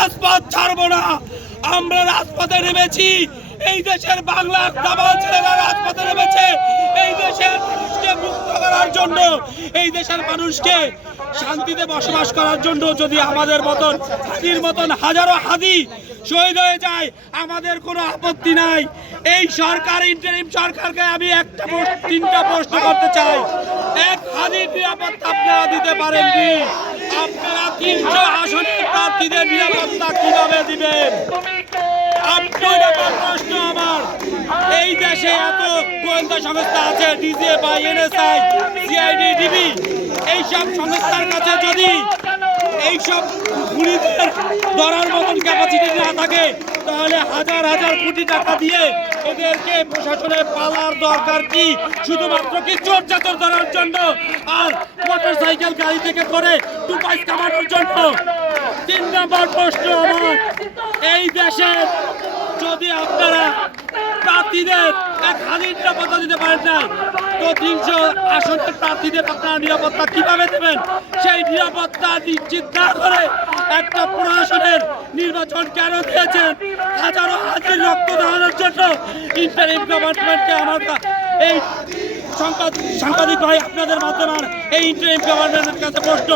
রাজপথ ছাড়বো না। আমরা রাজপথে নেমেছি। এই দেশের বাংলা দাবাল ছেলেরা রাজপথে নেমেছে। এই দেশের মানুষকে মুক্ত করার জন্য, এই দেশের মানুষকে শান্তিতে বসবাস করার জন্য যদি আমাদের মতন হাতির মতন হাজারো হাদি শহীদ হয়ে যায়, আমাদের কোনো আপত্তি নাই। এই সরকার ইন্টারিম সরকারকে আমি একটা তিনটা প্রশ্ন করতে চাই। এক হাদির নিরাপত্তা আপনারা দিতে পারেননি আপনারা তিনশো আসনের প্রার্থীদের নিরাপত্তা কীভাবে দিবেন? প্রশ্ন আমার। এই দেশে এত গোয়েন্দা সংস্থা আছে ডিজিএ বা এনএসআই সিআইডি ডিবি। এইসব সংস্থার কাছে যদি এইসব খুনিদের ধরার মতন ক্যাপাসিটি না থাকে তাহলে হাজার হাজার কোটি টাকা দিয়ে এদেরকে প্রশাসনে পালার দরকার কি? শুধুমাত্র কি চোর চাকর ধরার জন্য? আর মোটর সাইকেল গাড়ি থেকে করে টু পাইস কামানোর জন্য। তিন নম্বর প্রশ্ন আমার, এই দেশে যদি আপনারা প্রার্থীদের এক হাজার নিরাপত্তা দিতে পারেন না তো তিনশো আসনের প্রার্থীদের আপনারা নিরাপত্তা কীভাবে দেবেন? সেই নিরাপত্তা নিশ্চিত না করে একটা প্রশাসনের নির্বাচন কেন দিয়েছেন? হাজারো হাজার রক্ত দেওয়ানোর জন্য ইন্টারিম গভর্নমেন্টকে আমার এই সাংবাদিক হয় আপনাদের মাধ্যমে এই ইন্টারিম গভর্নমেন্টের কাছে প্রশ্ন।